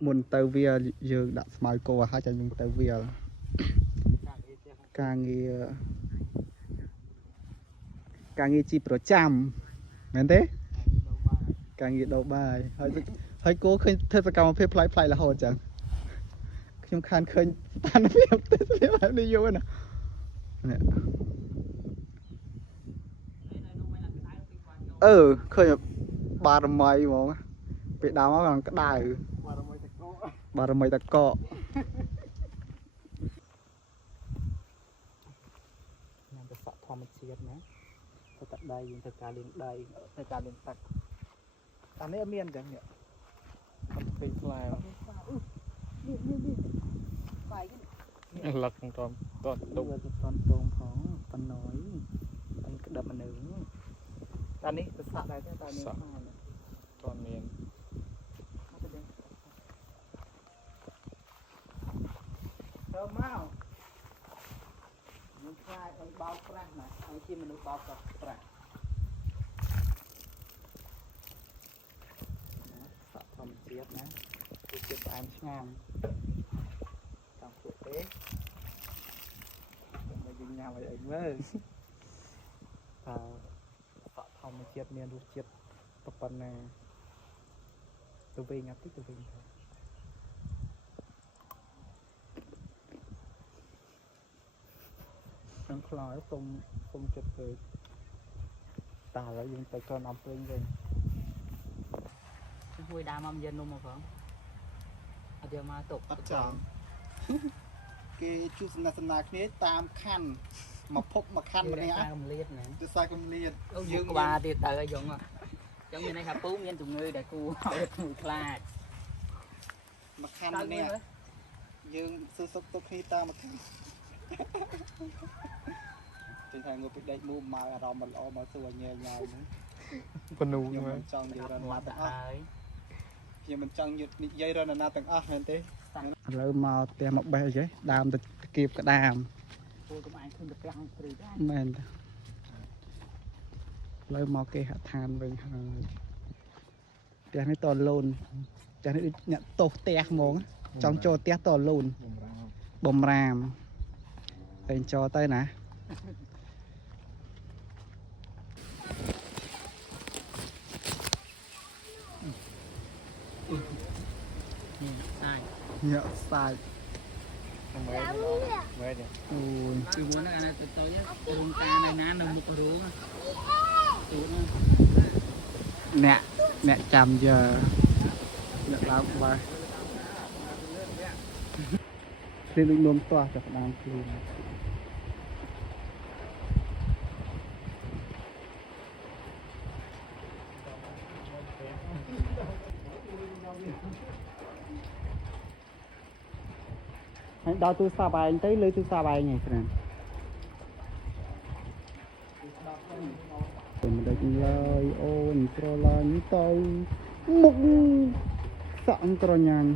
muôn tàu vía dương đặt smile cô hai cho nhung tàu vía càng nghe chi pro chămមែនទេcàng nghe đầu bài hơi cố khơi thế sao cao phê play play là hồ chẳngខ្ញុំខានឃើញស្ថានភាពទេសភាពនេះយូរណាឃើញបារមីហ្មងពេលដើមមកក្តៅបារមីតកញ៉ាំទៅសក់ធម្មជាតិណាទៅទឹកដីយើងទៅការលាងដីទៅការលាងទឹកអានេះអត់មានចឹងនេះអត់ពេញផ្លែនេះលឹកតន់ទុំតន់ទុំផងប៉ុណ្ណយអញក្តាប់មនុស្សតានេះទៅសាក់ដែរទេតានេះតន់មានទៅមកខ្ញុំខ្លាចឲ្យបោកប្រាស់ណាឲ្យជាមនុស្សបោកប្រាស់សក់ធម្មជាតិណាគឺជាតិផ្អែមឆ្ងាញ់តាមពួកទេមកយើងញ៉ាំឲ្យមើលតើសក់ធម្មជាតិមានរសជាតិប៉ុណ្ណាទៅវិញអត់ទៅវិញខាងខ្លោចសុំចិត្តពេកតើហើយយើងទៅកូនអំពេញវិញមួយដើមមកយកនំមកផងអត់យកមកទុកអត់ចង់គេជួបសំណាក់គ្នាតាមខណ្ឌមកភពមកខណ្ឌម្នាក់កំលៀតណាទៅសាយកំលៀតយើងក្បាលទៀតទៅឲ្យយងចឹងមានន័យថាពូមានជំងឺដែលគូឲ្យខ្លាចមកខណ្ឌម្នាក់យើងសួរសុខទុក្ខគ្នាតាមមកខណ្ឌចឹងថាងើបពីដេកមូមកអារម្មណ៍មិនល្អមកសួរញ៉ែញ៉ៃហ្នឹងបនូខ្ញុំចង់និយាយរនណាទាំងអស់ខ្ញុំមិនចង់និយាយរនណាទាំងអស់មែនទេឥឡូវមកផ្ទះមកបេះអីគេដើមទៅគៀបក្តាមពូកុំអាចឃើញទៅផ្ទះក្នុងព្រៃដែរមែនឥឡូវមកគេហដ្ឋានវិញហើយផ្ទះនេះតលូនផ្ទះនេះអ្នកតោសផ្ទះហ្មងចង់ចូលផ្ទះតលូនបំរាមតែចូលទៅណាញ៉ាំសាច់មើលអូយគឺមុនអានេះទៅរោងការនៅណានៅមុខរោងទូអ្នកចាំយើអ្នកឡើងបាសគ្នាដូចនំទាស់ចាប់ដើមខ្លួនហើយដល់ទូរស័ព្ទឯងទៅលើទូរស័ព្ទឯងហ្នឹងស្រាប់មិនដឹកឡើយអូនស្រឡាញ់ទៅមុខសក់ក្រញាញ់